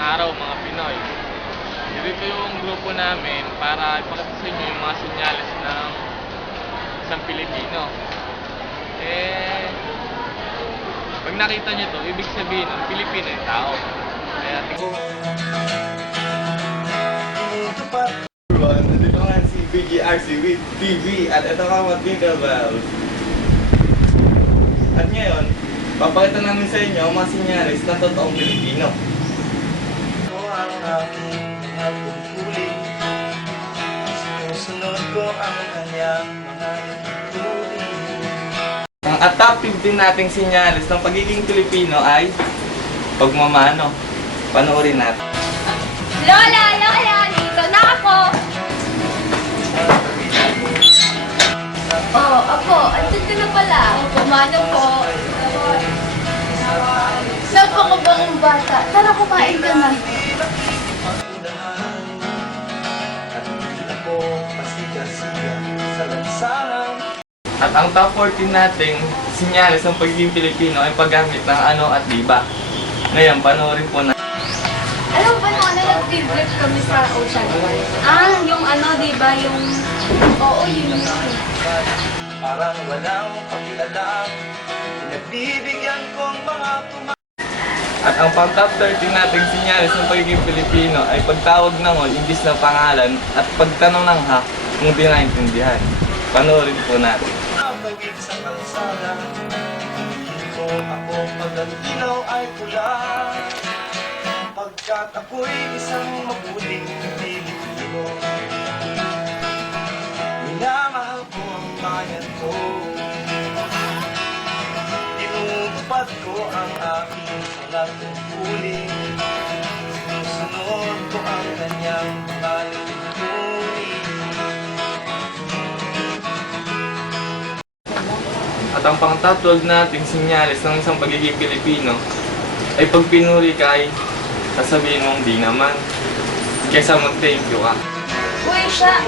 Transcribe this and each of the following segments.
araw mga Pinoy. Dito yung grupo namin para ipakita sa inyo yung mga senyales ng isang Pilipino. Pag nakita nyo to, ibig sabihin ng Pilipino yung tao. Kaya Nandito nga si BGRC with TV at ito nga mga Tinkerbell. At ngayon, papakita namin sa inyo ang mga sinyalis ng totoong Pilipino. Ito ang aking mga tungkulin. Sinusunod ko ang kanyang mga tungkulin. Ang top 15 nating sinyalis ng pagiging Pilipino ay pagmamano. Panoorin natin. Lola! Lola! Dito na ako! Oo, ako. Andun ka na pala. Pumano po. Napakabangong bata. Tara, kumain ka na. Pag-unahan at hindi ako pasiga-siga sa lansangan. At ang top 14 nating sinyalis ng pagiging Pilipino ay paggamit ng ano at diba. Ngayon, panoorin po na. Alam ba nung nag-trip kami sa Ocean World? Yung di ba yung... Oo, yun. Parang walang pakialam. Pinagbibigyan kong mga At ang pang top 13 nating sinyalis ng pagiging Pilipino ay pagtawag ng imbis na pangalan at pagtanong ng ha kung di naintindihan. Panoorin po natin. tumatawid sa kalsada. Hindi ko ako pag ang ilaw ay pula. Pagkat ako'y isang mabuting Pilipino. Minamahal ko ang bayan ko. Tinutupad ko ang aking mga tungkulin. Sinusunod ko ang kanyang mga tungkulin. At ang pang top 12 nating sinyalis ng isang pagiging Pilipino ay pag pinuri ka ay sasabihin mong di naman kesa mag-thank you ka. Uy, siya!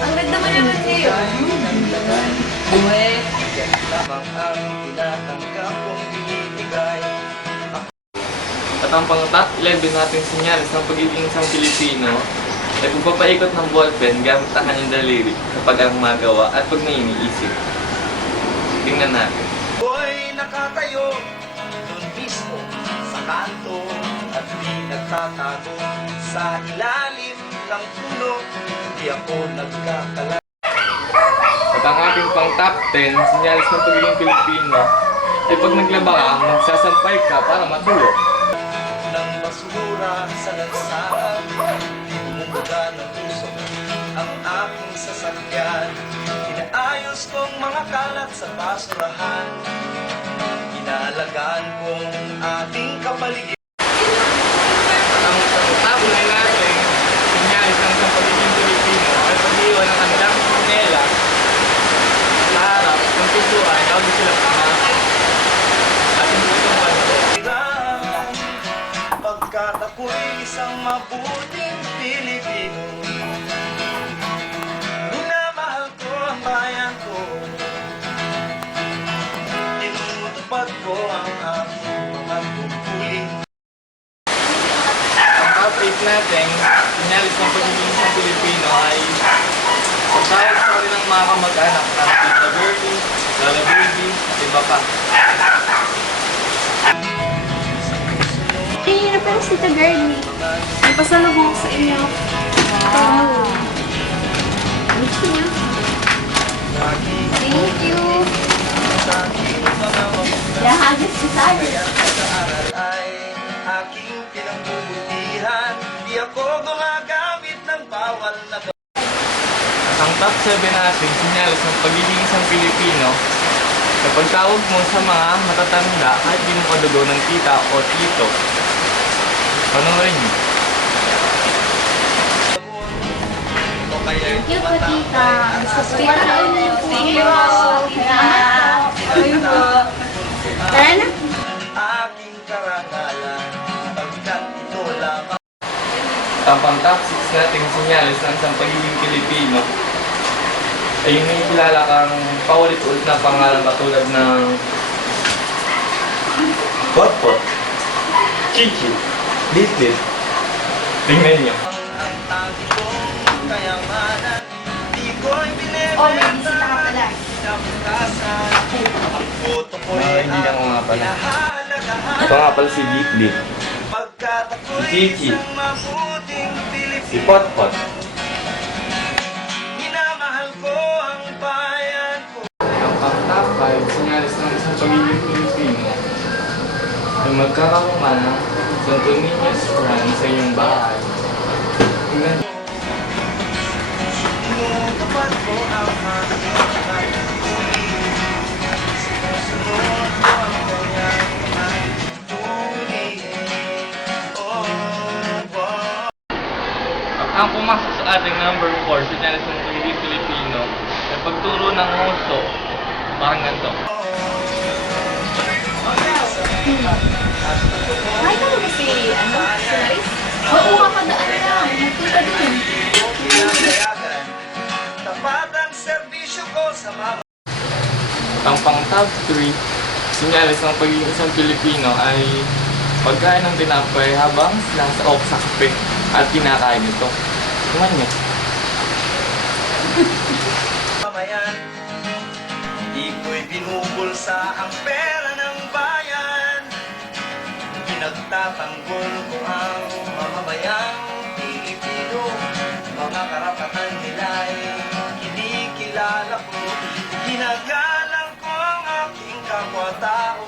Ang ganda mo naman ngayon. Uy! Lamang ang tinatanggap kong binibigay. At ang pang top 11 nating sinyalis ng pagiging isang Pilipino ay pagpapaikot ng ballpen gamit ang kanyang daliri kapag ang magawa at pag may iniisip. Tingnan natin. Ako'y nakatayo doon mismo sa kanto at di nagtatago sa ilalim ng puno. Di ako nagkakala. At ang ating pang top 10 sinyalis ng pagiging Pilipino ay pag naglaba ka, magsasampay ka para matulog. Ng basura sa lansangan, di bumubuga ng puso ang aking sasakyan. Inaayos kong mga kalat sa basurahan. Inalagaan kong ating kapaligid. At ang top 9 natin sinyalis ng isang pagiging Pilipino ay pag-iwan ng kanilang panela sa harap ng pintuan bago sila pumasok. At hindi ito manto. Pagkat ako'y isang mabuting Pilipino. Minamahal ko ang bayan ko. Tinutupad ko ang aking mga tungkulin. Ang top 8 natin sinyalis ng pagiging isang Pilipino ay pagtawag sa kanilang mga kamag-anak ng Tita Bertie, Lola Baby, at iba pa. na pala si Tita Girlie. May pasalubong sa inyo. Wow! Gusto niyo? Thank you! Lahagis si Tati. Sa aral ay aking pinambubutihan. Di ako gumagamit ng bawal na At ang top 7 natin sinyalis ng pagiging isang Pilipino na pagtawag mo sa mga matatanda kahit di mo kadugo ng tita o tito. Panoorin niyo. Thank you po, Tita. Thank you po, Tita. Thank you po. Tara na. aking karangalan. Pagkat ito lamang. Ang pang top 6 nating sinyalis ng isang pagiging Pilipino ay yung may kilala kang paulit-ulit na pangalan katulad ng Potpot, Chichi, Dit. Tingnan nyo. Ang tanging kong kayamanan, di ko'y Oh, may bisita ka pala. pinabukasan. Ang puto ko'y Hindi ka nga pala. pinahalagahan. Ito nga pala si Dit. Pagkat ako'y Si Kiki. isang mabuting Si Pilipino. Potpot. Minamahal ko ang bayan ko. Ang top 5, sinyalis ng isang pagiging Pilipino ay magkakaroon ka ng Santo Niño's Run sa iyong bahay. Tingnan nyo. Tinutupad ko ang aking mga tungkulin. Sinusunod ko ang kanyang mga tungkulin. Oh, oh. Ang pumasok sa ating number 4, sinyalis ng pagiging Pilipino, ay pagturo ng nguso. Parang ganito. Ay, ka ba si, si Laris? Oo, kapadaan lang. Nagpunta dun. Pinapayagan. Tapat ang serbisyo ko sa mga Ang pang top 3, sinyalis ng pagiging isang Pilipino ay pagkain ng tinapay habang nasa o sa kape at kinakain ito. Tingnan nyo. mamayan. Di ko'y binubulsa ang pera ng bayan. Pinagtatanggol ko ang mamamayang Pilipino. Mga karapatan nila'y kinikilala ko. Ginagalang ko ang aking kapwa-tao.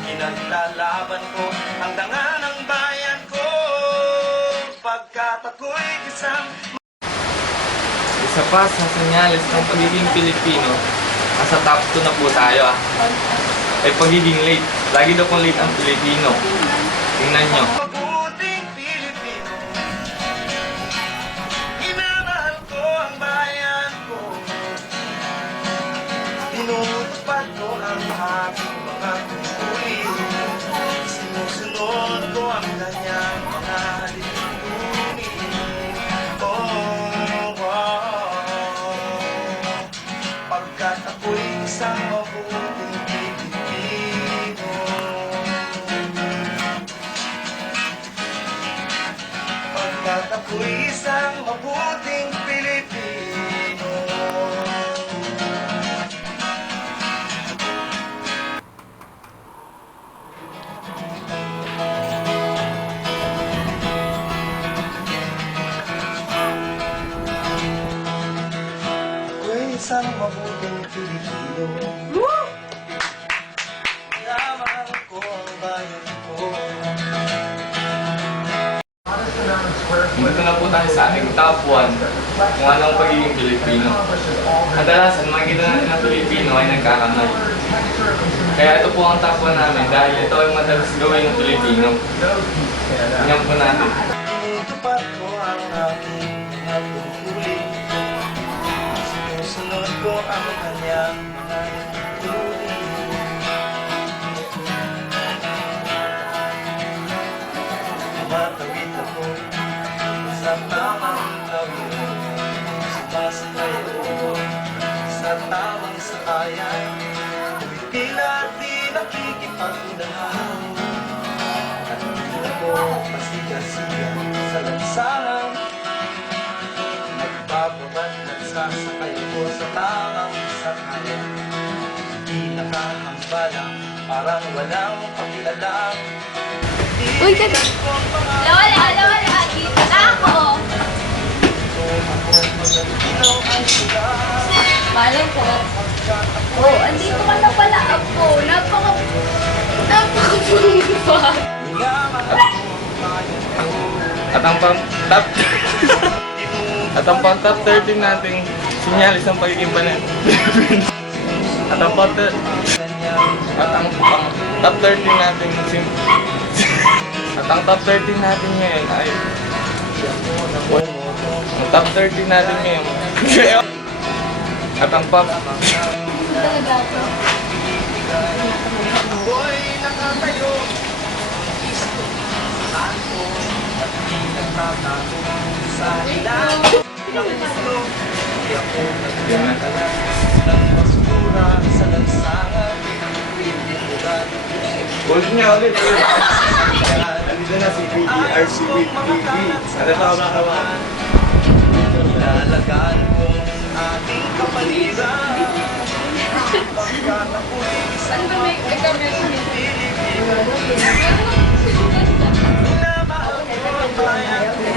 Pinaglalaban ko ang dangal ng bayan ko. Pagkat ako'y isang Isa pa sa sinyalis ng pagiging Pilipino, nasa top 2 na po tayo ay pagiging late. Lagi daw pong late ang Pilipino. Tingnan nyo. mabuting Pilipino. Minamahal ko ang bayan ko. Tinutupad ko ang aking mga tungkulin. Sinusunod ko ang kanyang mga lipunin. Oh, wow. Pagkat ako'y isang mabuting Pilipino. Pagkat ako'y isang mabuting Pilipino. Ako'y isang mabuting Pilipino. Minamahal ko ang bayan ko. Dito na po tayo sa ating top 1 kung anong pagiging Pilipino. Kadalasan, makikita natin na Pilipino ay nagkakamay. Kaya ito po ang top 1 namin dahil ito ay madalas gawin ng Pilipino. Tingnan po natin. Tinutupad ko ang aking mga tungkulin. Sinusunod ko ang kanyang mga tungkulin. Tumatawid ako sa tamang lawin. Sumasakay ako sa tamang sakayan. Ako'y tila di nakikipag-unahan. At di ako pasiga-siga sa lansangan. Nagbababad at sasakay ako sa tamang sakayan. Di nakahambalang, parang walang pakialam. Uy, teka. Lola, dito na ako. Malay ko. Oh, andito ka na pala ako. Napaka-pumpa. At ang pang top At ang pang top 13 nating sinyalis ng pagiging banal. At ang pang At ang pang top 13 nating At ang top 13 natin ngayon ay ang top 13 natin ngayon. At ang pang Talaga ako. Ako'y nakatayo, isip ko saan ko at di nagtatago sa ilang ng gusto. Di ako nagdadala ng basura sa lansangan. Pinagmulan ulit niya ulit. Kaya Ito na si BDRC with BB. Ano tama ka ba? Ilalagaan ko ang ating kapaliran. Pagkat ako'y isang mabuting Pilipino na mahal ko ang bayan ko.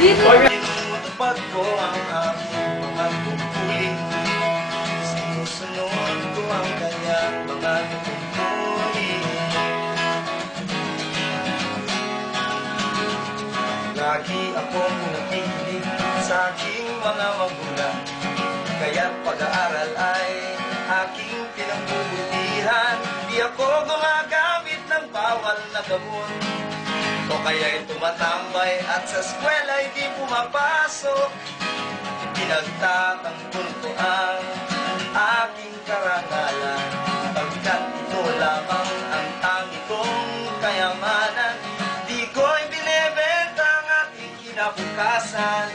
Tinutupad ko ang aking mga tungkulin. Sinusunod ko ang kanyang mga tungkulin. Lagi akong nakikinig sa aking mga magulang. Kaya't pag-aaral ay aking pinagbubutihan. Di ako gumagamit ng bawal na gamot, o kaya'y tumatambay at sa eskwela'y di pumapasok. Pinagtatanggol ko ang aking karangalan, pagkat ito lamang ang tangi kong kayamanan. Di ko'y binebenta ang aking kinabukasan,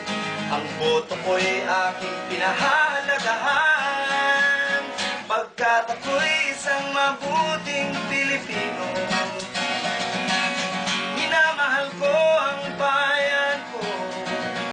ang boto ko'y aking pinahahalagahan, pagkat ako'y isang mabuting Pilipino.